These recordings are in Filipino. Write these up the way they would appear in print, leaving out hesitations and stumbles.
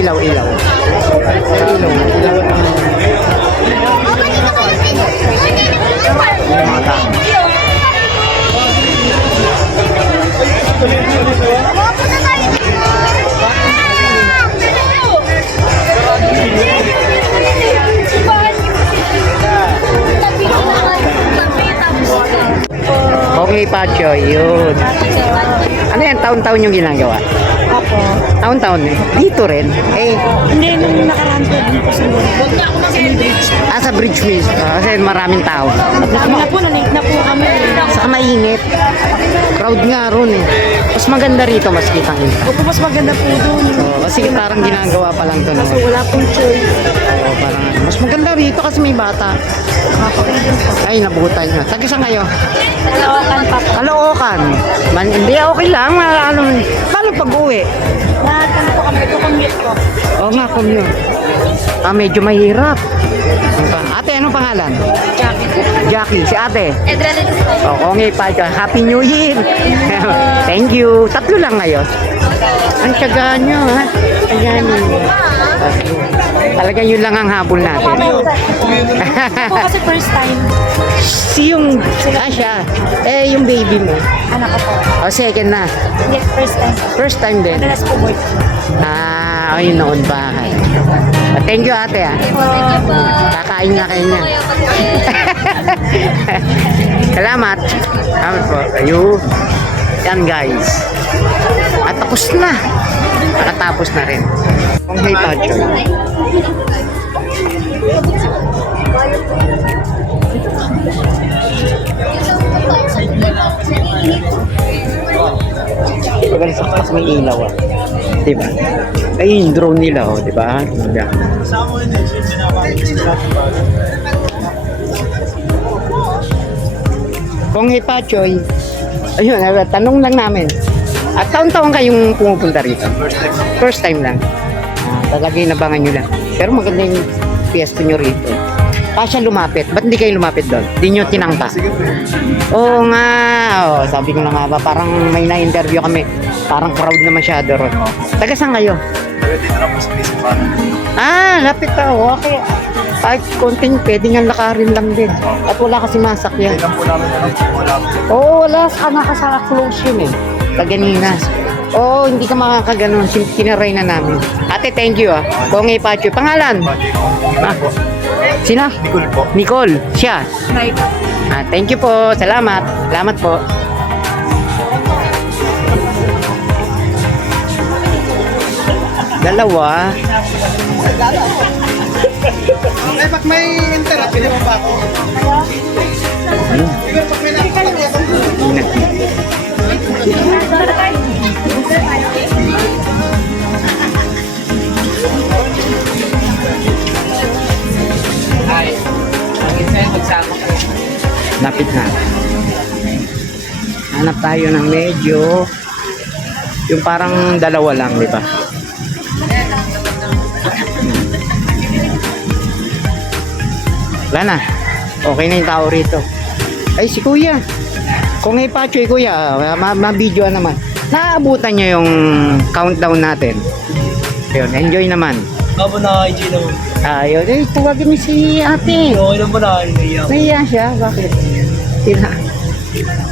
Ilaw, ilaw. Ilaw, ilaw ng... Mga tao. Okay, Pacho, yun. Ano yan, taon-taon yung ginagawa? Opo. Taon-taon eh. Dito rin. Eh, Hindi, nung nakaraan po dito sa bridge. sa bridge mismo. Kasi maraming tao. Kami na po, na-late na po kami. Saka mainit. Crowd nga ron eh. Mas maganda rito, mas kitang ito. Opo, mas maganda po doon. Kasi parang ginagawa pa lang to. Kaso wala pong choice. Oo, parang mas maganda rito kasi may bata. Ay, nabutan nyo. Taga saan kayo? Kalookan pa po. Kalookan. Hindi, okay lang. Ano, paano pag-uwi? Nakakano po kami, ito commute ko. Oo nga, commute. Medyo mahirap. Ate, anong pangalan? Jackie po. Jackie. Si ate? Adrenaline po. Okay, Pacho. Happy New Year. Thank you. Tatlo lang ngayon. Ang tiyaga nyo, ha? Ayan. Talagang yun lang ang habol natin. Ako kasi first time. Siya. Eh, yung baby mo. Anak ko po. Second na. Hindi, first time. First time din. Madalas po boy. Ayun noon ba? Thank you, ate, ha? Kakain na kayo niya. Salamat. Salamat po. Ayun. Yan, guys. At tapos na. Nakatapos na rin. Kung hey, Pacho. Pagaling sa taas may ilaw, ah. Diba? Ay, yung drone nila, oh, diba? Diba? Kung hey, Pachoy, ayun, tanong lang namin. At taon-taon kayong pumupunta rito? First time lang. Talagang nabangan nyo lang. Pero maganda yung piyesta nyo rito. Siya lumapit. Ba't hindi kayo lumapit doon? Hindi nyo tinangka? Oo nga. Oh, sabi ko na nga ba, parang may na-interview kami. Parang crowd na masyado ron. Taga saan kayo? Lapit ako. Okay. Kahit konting pwede nga lakarin lang din. At wala kasi masakyan. Oo, wala. Saka nakasa-close yun eh. Kaganina. Oo, hindi ka makakaganon. Tinaray na namin. Ate, thank you, ah. Kongay Pacho. Pangalan? Sino? Nicole po. Nicole. Siya. Right. Thank you po. Salamat. Salamat po. Dalawa. Eh, pag may interrupt, pwede mo ba ako? Siguro pag may nakapagay ako. Lapit na. Hanap tayo ng medyo yung parang dalawa lang, di ba? Wala na. Okay na yung tao rito. Ay, si Kuya. Kung hey, Pacho, Kuya, ma-video naman. Naaabutan nyo yung countdown natin. Yun, enjoy naman. Ako na IG naman. Yun. Eh, tawagin mo si ate. Okay lang ba na naiiyak? Naiya siya. Bakit? Sila.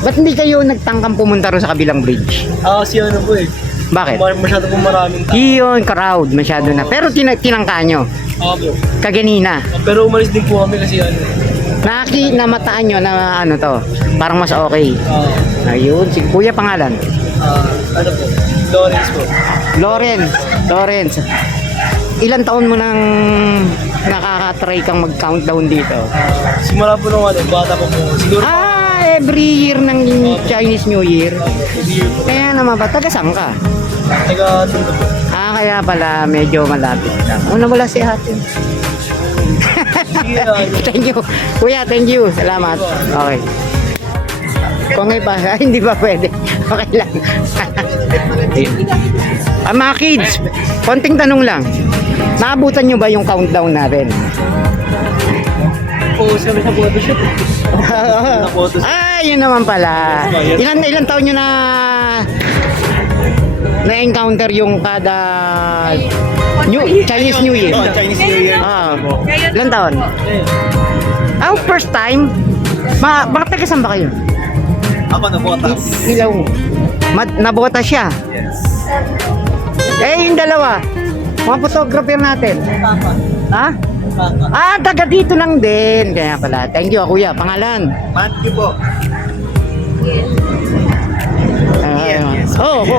Ba't hindi kayo nagtangkang pumunta rin sa kabilang bridge? Si ano po eh. Bakit? Masyado po maraming tao. Yun, crowd. Masyado na. Pero tinangka nyo. Po. Kaganina. Pero umalis din po kami kasi ano. Namataan nyo na ano to. Parang mas okay. Ah, Ayun. Si Kuya pangalan. ano po? Lawrence po. Lawrence. Ilan taon mo nang nakaka-try kang mag-countdown dito? Simula po nung ano, bata pa po. Siguro Every year ng Chinese New Year. every year po. Kaya naman ba? Taga saan ka? Taga Tondo po. Kaya pala medyo malapit lang. Una wala si ate. Sige na. Thank you. Kuya, thank you. Salamat. Okay. Kung may pa, hindi ba pwede? Okay lang. Mga kids, konting tanong lang. Naabutan nyo ba yung countdown natin? Po, sa photoshoot. Yun naman pala. Ilan taon nyo na na-encounter yung kada Chinese New Year? Oh, Chinese New Year. Ah, ilan taon? First time? Bakit taga saan ba kayo? Ako na botas. Ilaw. Nabota siya. Yes. Yung dalawa. Mga photographer natin. Ha? Taga dito lang din. Kaya pala. Thank you, kuya. Pangalan? Matthew po.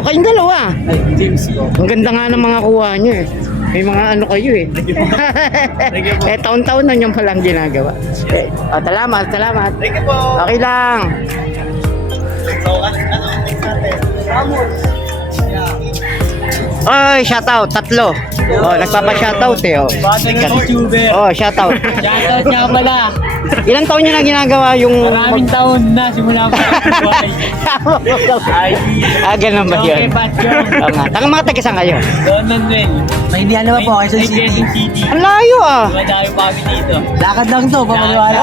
Kayong dalawa. Ay, James po. Ang ganda nga ng mga kuha nyo eh. May mga ano kayo eh. Thank you po. Taon-taon na nyo palang ginagawa. Salamat. Thank you po. Okay lang. So, ano next natin? Oy, shoutout, 3. Nagpapa-shoutout eh. Batang YouTuber. Shoutout. Shoutout nga pala. Ilang taon nyo na ginagawa yung... Maraming taon na simula pa ang buhay. Ganun ba yun? Okay, Batchong. Taka mga taga saan kayo? Don Manuel. May hindi alam po, Quezon City. Quezon City. Ang layo ah. Madayo pa kami dito. Lakad lang to, pamaliwala.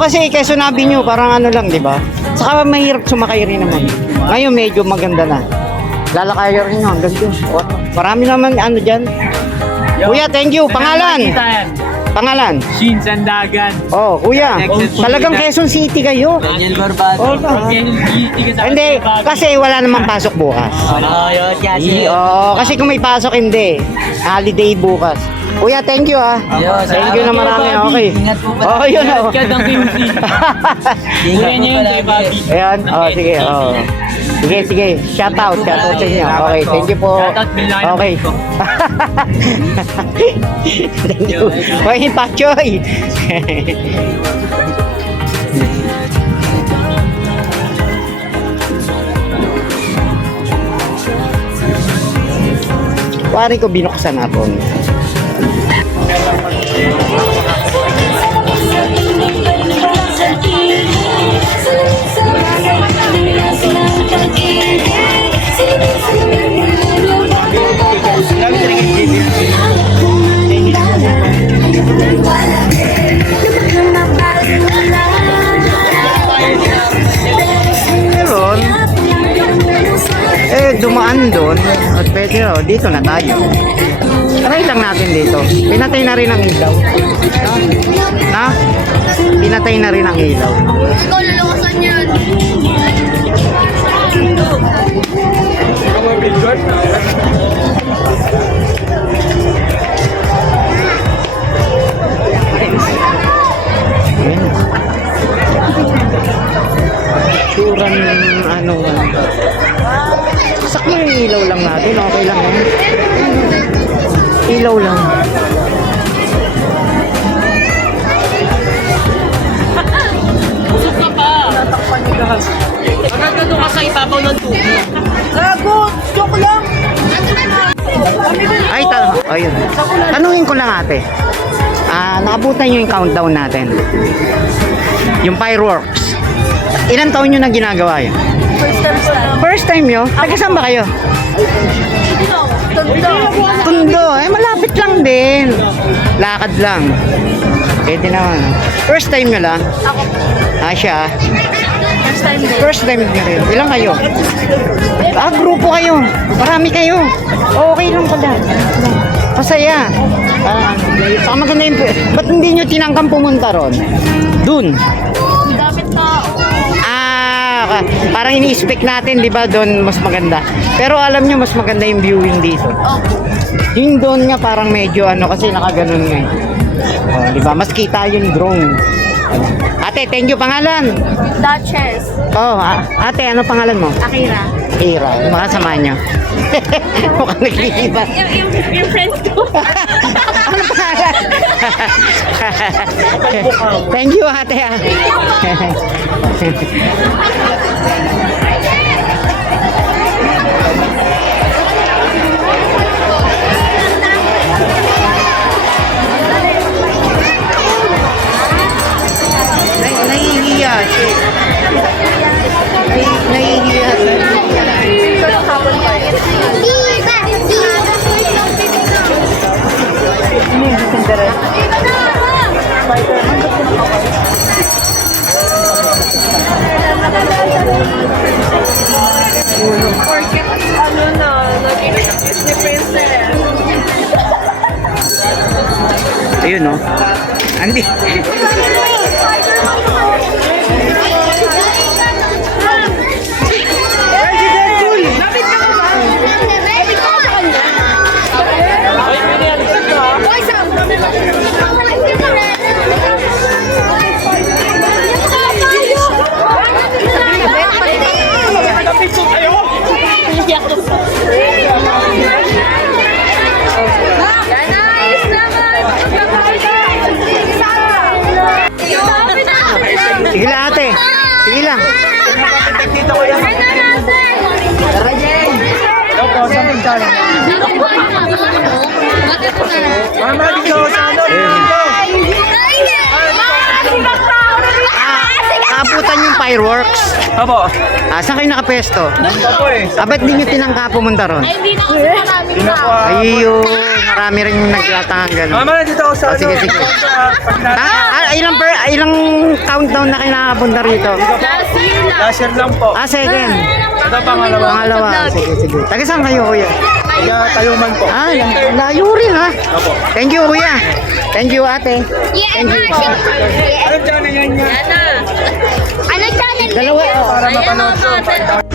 Kasi Quezon Avenue, parang ano lang, di ba? Saka mahirap sumakay rin naman. Ngayon medyo maganda na. Lalakayo rin yun, hanggang doon. Marami naman ano dyan. Kuya, thank you. Pangalan? Pangalan? Shin Sandagan. Kuya. Talagang Quezon City kayo. Daniel Barbado. Quezon City kasama. Hindi, kasi wala namang pasok bukas. Yun, kasi. Kasi kung may pasok, hindi. Holiday bukas. Kuya, thank you ah. Thank you na marami. Okay. Ingat po pala. Yun Ingat ka ng QC. Ingat Kuya po niya yun pala. kay Bobby. Ayan, sige. Sige. Shout out sa inyo. Okay, thank you po. Shoutout, Milan. Okay. Thank you. Hoy, Pachoy. Pare ko binuksan natin. Meron. Dumaan doon at pwede dito na tayo. Try lang natin dito. Pinatay na rin ang ilaw. Ha? Pinatay na rin ang ilaw. Ikaw lalawasan yan. Ayan. Turan ano. Sakmo yung ilaw lang natin. Okay lang yan. Ilaw lang. Busog ka pa. Tatakpan niyo lahat. Maganda doon ka sa ibabaw ng tubig. Gago! Joke lang! Ayun. Tanungin ko lang ate. Naabutan nyo yung countdown natin. Yung fireworks. Ilan taon nyo na ginagawa yun? First time nyo? Taga saan ba kayo? Tondo. Malapit lang din. Lakad lang. Pwede naman. First time nyo lang? Ako. Siya. First time nyo rin. Ilan kayo? Grupo kayo. Marami kayo. Okay lang pala. Masaya. Saka maganda yun. Ba't hindi nyo tinangkang pumunta ron? Dun. Gamit tao. Parang ini-expect natin, di ba, doon mas maganda. Pero alam nyo, mas maganda yung viewing dito. Yung doon nga parang medyo kasi nakaganon nga eh. Di ba? Mas kita yung drone. Ate, thank you. Pangalan? Duchess. Ate, ano pangalan mo? Akira. Ira. Makasama nyo. Mukhang naglilibat. Yung friends ko. Ano pangalan? Thank you, ate. Nahihiya siya. Nahihiya siya. Ayun, no? Andi. Sige lang, ate. Sige lang. Mama, dito sa ano? Naabutan yung fireworks. Apo. Saan kayo nakapesto? Opo eh. Ba't di nyo tinangka pumunta ron? Hindi na kasi maraming tao. Ayun, marami rin yung naglatangang gano'n. Mama, dito ako sa ano? Sige, sige. Ilang countdown na kayo nakapunta rito? Last year lang po. Second. Ito pangalawa. Pangalawa. Sige, sige. Taga saan kayo, kuya? Kaya tayuman po. Layo rin, ha? Opo. Thank you, kuya. Thank you, ate. Thank you. Ano dyan na yan yan? Ano channel? Dalawa, Para mapanood ko.